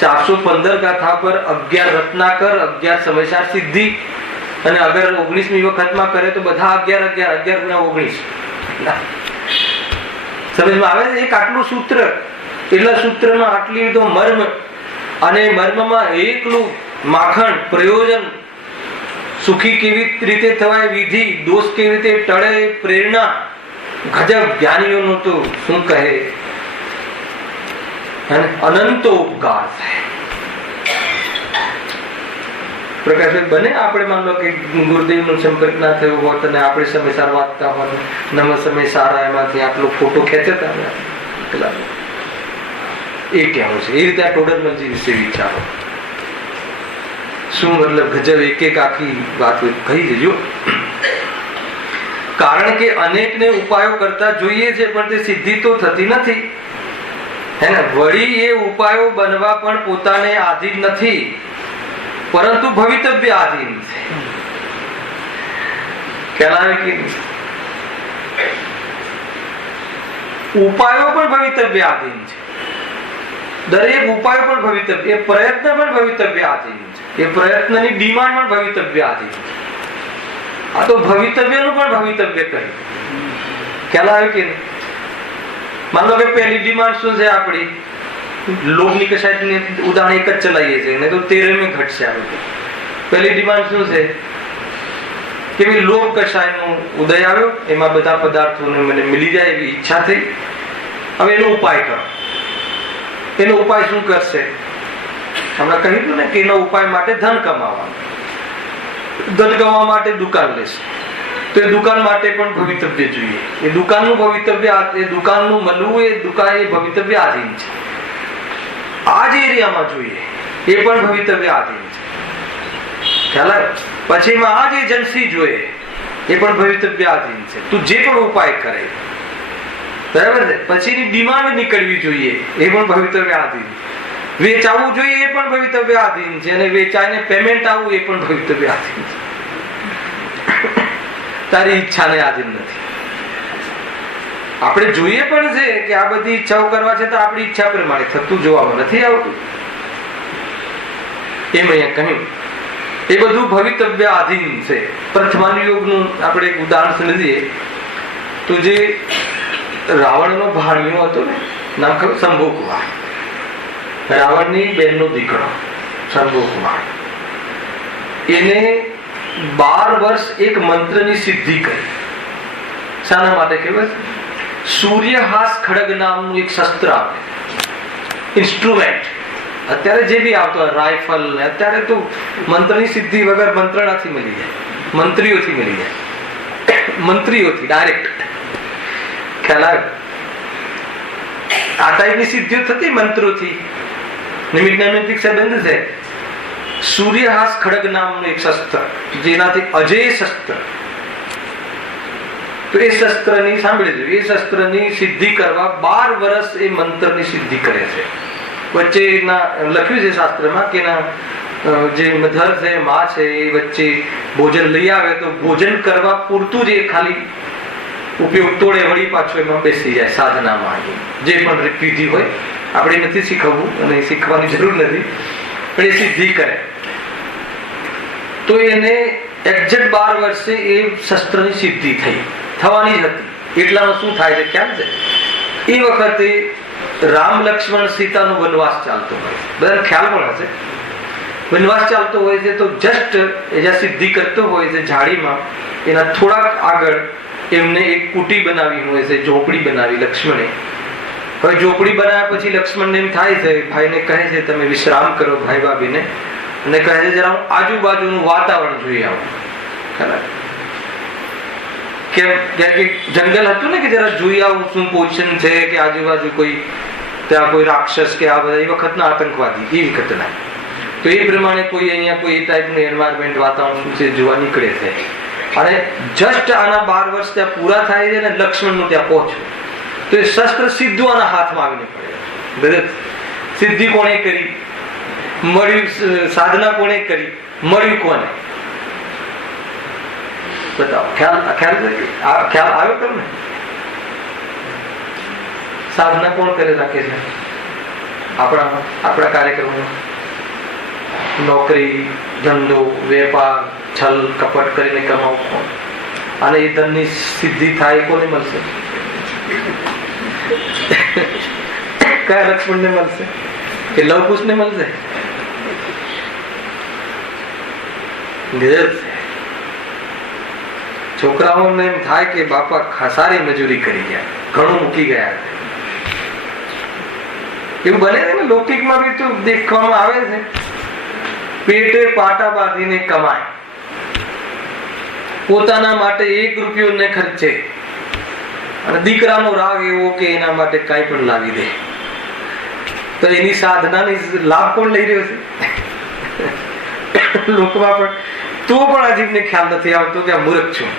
415 ગાથા પર 11 રત્નાકર, 11 સમયસાર સિદ્ધિ, અને અગર 19મી વખતમાં કરે તો બધા 11 11 19 સમજમાં આવે છે. એક આટલું સૂત્ર, એટલા સૂત્રમાં આટલી તો મર્મ, અને મર્મમાં એકલું માખણ, પ્રયોજન, સુખી કેવી રીતે થવાય, વિધિ, દોષ કેવી રીતે ટળે, પ્રેરણા. ગજબ જ્ઞાનીઓનું તો શું કહે, અનંતો ઉપકાર થાય. પ્રકાશક બને આપણે માન લો કે ગુરુદેવનો સંપર્ક ના થયો હોત અને આપણે સમયસાર વાંચતા હોત, નવ સમય સારા એમાંથી આટલો ફોટો ખેંચતા એ કેવું છે. એ રીતે આ ટોડરમલજી વિશે વિચારો. શું મતલબ ગજબ, એક આખી વાત કહી દેજો. કારણ કે અનેકને ઉપાયો કરતા જોઈએ છે પણ તે સિદ્ધિ તો થતી નથી, હે ને. વળી એ ઉપાયો બનવા પણ પોતાને આધીન નથી, પરંતુ ભવિતવ્ય આધીન છે. ખ્યાલ આવે કે ઉપાયો પણ ભવિતવ્ય આધીન છે. દરેક ઉપાય પણ ભવિતવ્ય, એ પ્રયત્ન પણ ભવિતવ્ય આધીન છે, એ પ્રયત્નની ડિમાન્ડ પણ ભવિતવ્ય આધીન છે. આ તો ભવિતવ્યનું પણ ભવિતવ્ય કહ્યું. ખ્યાલ આવે કે માનો કે પહેલી ડિમાન્ડ શું છે આપણી, લોભની કશાયતની ઉદાહરણ એક જ ચલાવીએ છીએ, નહીં તો 13મી ઘટશે. આપણે પહેલી ડિમાન્ડ શું છે કે ભાઈ લોભ કશાયનો ઉદય આવ્યો, એમાં બધા પદાર્થોને મને મિલી જાય એવી ઈચ્છા થઈ. હવે એનો ઉપાય કરો. એનો ઉપાય શું કરશે? હમણાં કહ્યું ને કે એનો ઉપાય માટે ધન કમાવાનું. ધન કમાવા માટે દુકાન લેશે, તો એ દુકાન માટે પણ ભવિતવ્ય જોઈએ. એ દુકાનનું ભવિતવ્ય, એ દુકાનનું મળવું, એ દુકાન એ ભવિતવ્ય આધીન છે. આ જ એરિયામાં જોઈએ એ પણ ભવિતવ્ય આધીન છે. ખ્યાલ આવે? પછી એમાં આ જ એજન્સી જોઈએ એ પણ ભવિતવ્ય આધીન છે. તું જે પણ ઉપાય કરે, બરાબર છે, પછીની ડિમાન્ડ નીકળવી જોઈએ એ પણ ભવિતવ્ય આધીન છે. વેચાવું જોઈએ એ પણ ભવિતવ્ય આધીન છે, અને વેચાઈને પેમેન્ટ આવવું એ પણ ભવિતવ્ય આધીન છે. તારી ઈચ્છાને આધીન નથી. આપણે જોઈએ પણ છે કે આ બધી ઈચ્છાઓ કરવા છે તો આપણી ઈચ્છા પ્રમાણે થતું જોવામાં નથી આવતું. એમ અહીંયા કહ્યું એ બધું ભવિતવ્ય આધીન છે. પ્રથમાન યોગનું આપણે એક ઉદાહરણ સમજીએ તો જે રાવણનો ભાણિયો હતો ને, નામ ખબર? શંભુકુમાર. રાવણની બેનનો દીકરો શંભુકુમાર. એને 12 વર્ષ એક મંત્રની સિદ્ધિ કરી. શાના માટે ખબર? સૂર્યહાસ ખડગ નામનું એક શસ્ત્ર આવે, ઇન્સ્ટ્રુમેન્ટ. અત્યારે જે બી આવતો રાઇફલ, અત્યારે તો મંત્રની સિદ્ધિ વગર મંત્રણાથી મળી જાય, મંત્રીઓથી મળી જાય, મંત્રીઓથી ડાયરેક્ટ. ખ્યાલ આવે? આ ટાઈપની સિદ્ધિઓ થતી મંત્રોથી, નિમિત્ત નૈમિત્તિક સંબંધ છે. સૂર્યહાસ ખડગ નામનું એક શસ્ત્ર, જેનાથી અજેય શસ્ત્ર. તો એ શસ્ત્રની સાંભળી લો, એ શસ્ત્રની સિદ્ધિ કરવા 12 વર્ષ એ મંત્રની સિદ્ધિ કરે છે. વચ્ચે લખ્યું છે શાસ્ત્રમાં કે જે મધર છે, માં છે, એ વચ્ચે ભોજન લઈ આવે તો ભોજન કરવા પૂરતું જ એ ખાલી ઉપયોગ તોડે, વળી પાછો એમાં બેસી જાય સાધનામાં. જે પણ વિધિ હોય આપણે નથી શીખવવું અને શીખવાની જરૂર નથી, પણ એ સિદ્ધિ કરે. તો એને એક્ઝેક્ટ 12 વર્ષે એ શસ્ત્રની સિદ્ધિ થવાની જ હતી. એટલામાં શું થાય છે ખ્યાલ છે? એ વખતે રામ લક્ષ્મણ સીતાનો વનવાસ ચાલતો હોય, બધાને ખ્યાલ પણ હશે. વનવાસ ચાલતો હોય છે તો જસ્ટ જ્યાં સિદ્ધિ કરતો હોય છે ઝાડીમાં, એના થોડાક આગળ એમને એક કુટી બનાવી હોય છે, ઝોપડી બનાવી લક્ષ્મણે. હવે ઝોપડી બનાવ્યા પછી લક્ષ્મણને એમ થાય છે, ભાઈને કહે છે તમે વિશ્રામ કરો ભાઈ ભાભીને, અને કહે છે જરા આજુબાજુનું વાતાવરણ જોઈ આવો. કે જંગલ હતું ને કે જરા જોઈ આવું શું પોઝિશન છે, કે આજુબાજુ કોઈ ત્યાં કોઈ રાક્ષસ કે આ બધા એ વખતના આતંકવાદી એ વખતના, તો એ પ્રમાણે કોઈ અહીંયા કોઈ એ ટાઈપનું એન્વાયરમેન્ટ વાતાવરણ શું છે જોવા નીકળે છે. અને જસ્ટ આના 12 વર્ષ ત્યાં પૂરા થાય છે ને લક્ષ્મણનું ત્યાં પહોંચ્યું તો એ શસ્ત્ર સીધું આના હાથમાં આવીને પડે. સિદ્ધિ કોણે કરી, મળ્યું સાધના કોણે કરી, મળ્યું કોને? બતાવો. ખ્યાલ આવ્યો તમને? સાધના કોણ કરે રાખે છે આપણા કાર્યક્રમો? નોકરી, ધંધો, વેપાર, છલ કપટ કરીને કમાવું કોણ? અને એ ધનની સિદ્ધિ થાય કોને મળશે? કયા લક્ષ્મણને મળશે કે લવકુશને મળશે? છોકરાઓને એમ થાય કે બાપા સારી મજૂરી કરી ગયા, ઘણું મૂકી ગયા. એવું બને છે ને લૌકિકમાં બી તો દેખવામાં આવે છે. પેટે પાટા બાંધીને કમાય, પોતાના માટે 1 રૂપિયો ને ખર્ચે, અને દીકરાનો રાગ એવો કે એના માટે કઈ પણ લાવી દે, તો એની સાધનાની લાભ કોણ લઈ રહ્યો છે? લોકમાં પણ તો પણ અજીબને ખ્યાલ નથી આવતો કે આ મૂર્ખ છું.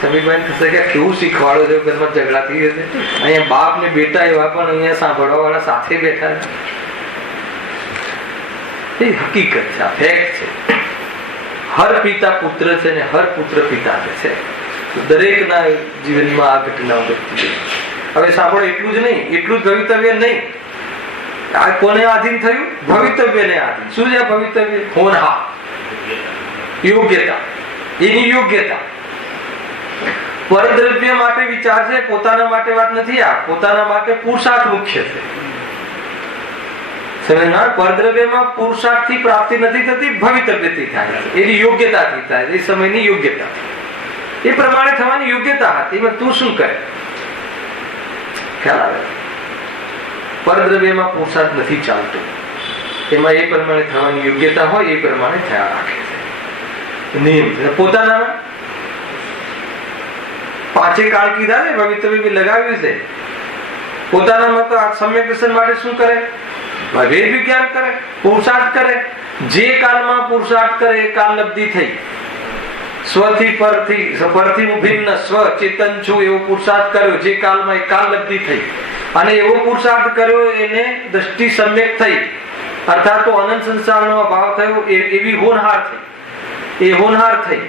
સમીરભાઈ થશે કે કેવું શીખવાડો છો, ઘરમાં ઝઘડા થઈ જશે. અહીંયા બાપ ને બેટા એવા પણ અહીંયા સાંભળવા વાળા સાથે બેઠા છે. એ હકીકત છે, આ ફેક્ટ છે. હર પિતા પુત્ર છે ને હર પુત્ર પિતા છે. દરેકના જીવનમાં આ ઘટનાઓ ઘટતી. હવે સાંભળો, એટલું જ નહીં, એટલું જ ભવિતવ્ય નહીં. આ કોને આધીન થયું? ભવિતવ્યને આધીન. શું છે ભવિતવ્ય? હોનહાર, યોગ્યતા, એની યોગ્યતા. પરદ્રવ્ય માટે વિચાર છે, પોતાના માટે વાત નથી. આ પોતાના માટે પુરુષાર્થ મુખ્ય છે. પરદ્રવ્યમાં પુરુષાર્થથી પ્રાપ્તિ નથી થતી, ભવિતવ્યથી થાય છે. એની યોગ્યતાથી થાય છે, એ સમયની યોગ્યતા, એ પ્રમાણે થવાની યોગ્યતા હતી. એમાં તું શું કરે? ખ્યાલ આવે? પરદ્રવ્યમાં પુરુષાર્થ નથી ચાલતો, એમાં એ પ્રમાણે થવાની યોગ્યતા હોય એ પ્રમાણે થયા રાખે છે. નિયમ પોતાના 5 કાળ કીધા ને, ભવિતવ્ય લગાવ્યું છે. પોતાનામાં તો આ સમ્યક દર્શન માટે શું કરે? વેદ વિજ્ઞાન કરે, પુરુષાર્થ કરે. જે કાળમાં પુરુષાર્થ કરે એ કાલ લબ્ધિ થઈ. સ્વથી પરથી ભિન્ન સ્વ ચેતન છું એવો પુરુષાર્થ કર્યો, જે કાળમાં એ કાલ લબ્ધિ થઈ. અને એવો પુરુષાર્થ કર્યો એને દ્રષ્ટિ સમ્યક થઈ, અર્થાત તો અનંત સંસારનો ભાવ થયો, એવી હોનહાર થઈ. એ હોનહાર થઈ.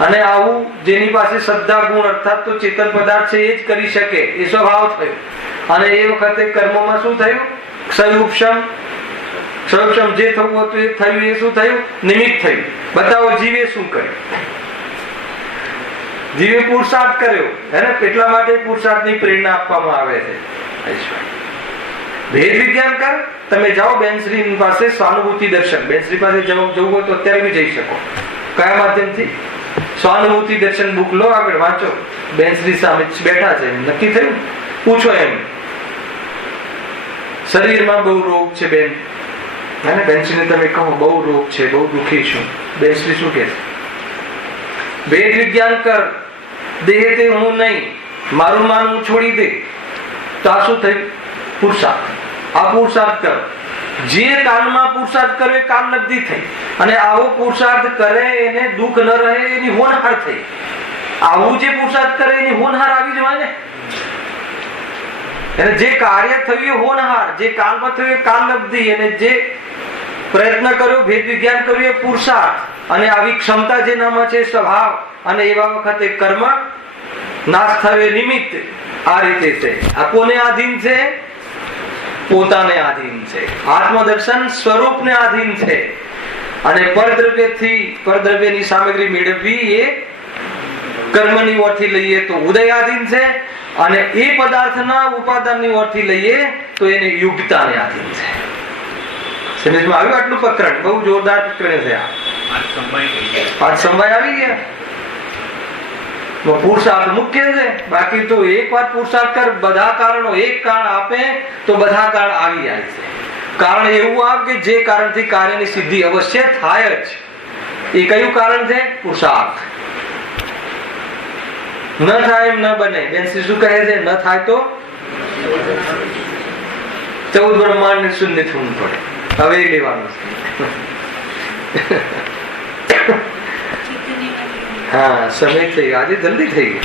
અને આવું જેની પાસે શ્રદ્ધા ગુણ અર્થાત તો ચેતન પદાર્થ છે એ જ કરી શકે, એ સ્વભાવ થયો. અને એ વખતે કર્મમાં શું થયું? ક્ષયઉપશમ જે થવું હતું એ થયું. એ શું થયું? નિમિત્ત થયું. બતાવો જીવે શું કર્યું? જીવે પુરુષાર્થ કર્યો, હે ને? એટલા માટે પુરુષાર્થની પ્રેરણા આપવામાં આવે છે. ભેદ વિજ્ઞાન કર. તમે જાઓ બેનશ્રી પાસે, સ્વાનુભૂતિ દર્શન. બેનશ્રી પાસે જવું હોય તો અત્યારે બી જઈ શકો. કયા માધ્યમથી? સ્વાનુભૂતિ દર્શન બુક લો, આગળ વાંચો. બેનશ્રી સામે બેઠા છે, નક્કી થયું. પૂછો એમ, શરીરમાં બહુ રોગ છે બેન, હે ને? બેનશ્રીને તમે કહો બહુ રોગ છે, બહુ દુઃખી છું. બેનશ્રી શું કહે છે? ભેદ વિજ્ઞાન કર. દેહ તે હું નહીં, મારું માનવું છોડી દે. તો આ શું થયું? પુરુષાર્થ. આ પુરુષાર્થ કર. જે કાળમાં પુરુષાર્થ કર્યો એ કાલ લબ્ધિ થઈ. અને આવો પુરુષાર્થ કરે એને દુઃખ ન રહે, એની હોનહાર થઈ. આવું જે પુરુષાર્થ કરે એની હોનહાર આવી જવાય ને. એને જે કાર્ય થયું એ હોનહાર, જે કાલમાં થયું એ કાલ લબ્ધિ, અને જે પ્રયત્ન કર્યો, ભેદ વિજ્ઞાન કર્યું એ પુરુષાર્થ. અને આવી ક્ષમતા જેનામાં છે સ્વભાવ. અને એવા વખતે કર્મ નાશ થયો એ નિમિત્ત. આ રીતે છે. આ કોને આધીન છે? પોતાને આધીન છે. આત્મદર્શન સ્વરૂપને આધીન છે. અને પરદ્રવ્યની સામગ્રી મેળવવી એ કર્મની ઓરથી લઈએ તો ઉદય આધીન છે. અને એ પદાર્થના ઉપાદાનની ઓરથી લઈએ તો એને યુક્તાને આધીન છે. સમજમાં આવ્યું? આટલું પ્રકરણ બહુ જોરદાર પ્રકરણ છે. પાંચ સમવાય આવી ગયા. પુરુષાર્થ મુખ્ય છે. બાકી તો એક વાર પુરુષાર્થ કર, બધા કારણો એક કારણ આપે તો બધા કારણ આવી જાય છે. કારણ એવું આવે કે જે કારણથી કાર્યની સિદ્ધિ અવશ્ય થાય જ. એ કયું કારણ છે? પુરુષાર્થ. ન થાય એમ ન બને. બેન શ્રી શું કહે છે? ન થાય તો 14 બ્રહ્માંડ શૂન્ય થવું પડે. હવે એ લેવાનું છે. હા, સમય થઈ ગયો. આજે જલ્દી થઈ ગયો.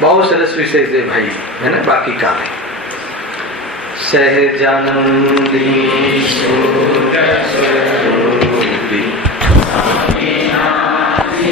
બહુ સરસ વિષય છે ભાઈ, હે ને? બાકી કાલે સહેજાનંદી